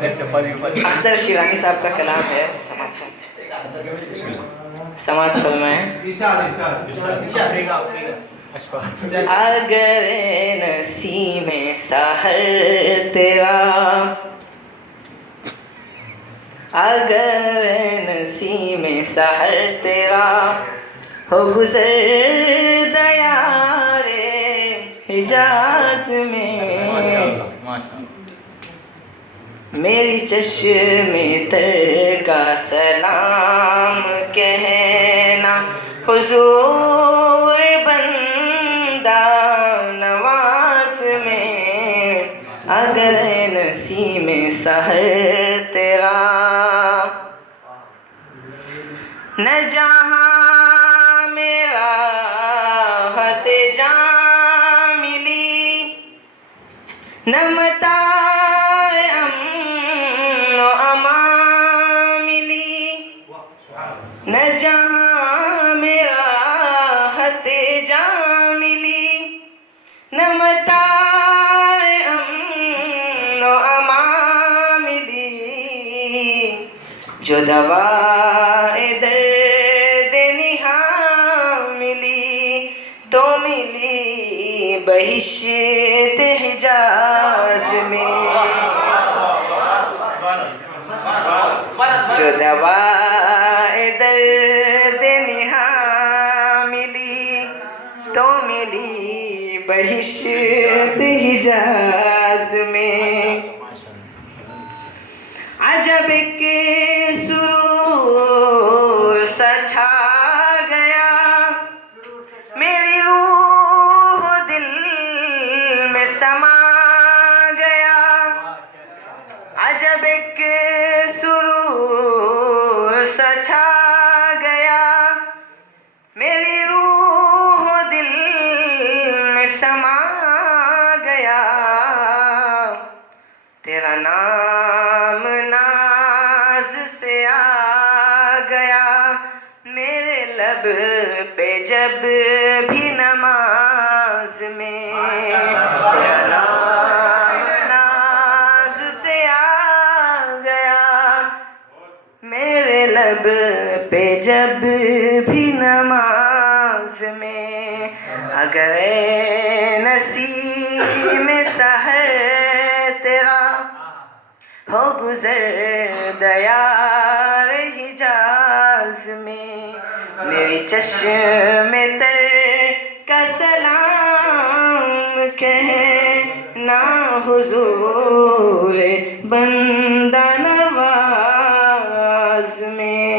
अख्तर शिरानी साहब का कलाम है। समाज फरमाएं। अगर नसीमे सहर तेरा, अगर नसीमे सहर तेरा हो गुजर दया रे हिजाज में, मेरी चश्मे तर का सलाम कहना हुजूर बंदा नवाज में। अगर नसीमे सहर तेरा, न जहाँ मेरा हत जा मिली, न मताए अमन अमा मिली, न जहाँ मेरा हत जा मिली, न मताए अमन अमा मिली, जो दवाए दर्द निहा मिली, तो मिली बहिश्त हिजाज में। जो दवाए दर्द निहा मिली, तो मिली बहिश्त हिजाज में। अजब के सुरूर सा छा गया मेरी रूह दिल में समा गया। अजब के सुरूर सा छा गया मेरी रूह दिल में समा गया। तेरा नाम नाज से आ गया मेरे लब पे जब भी नमाज में। तेरा नाम नाज से आ गया मेरे लब पे जब भी नमाज में। अगर नसीम सहर तेरा हो गुजर दया हिजाज में, मेरी चश्मे तर का सलाम कहना हुजूर बंदा नवाज में।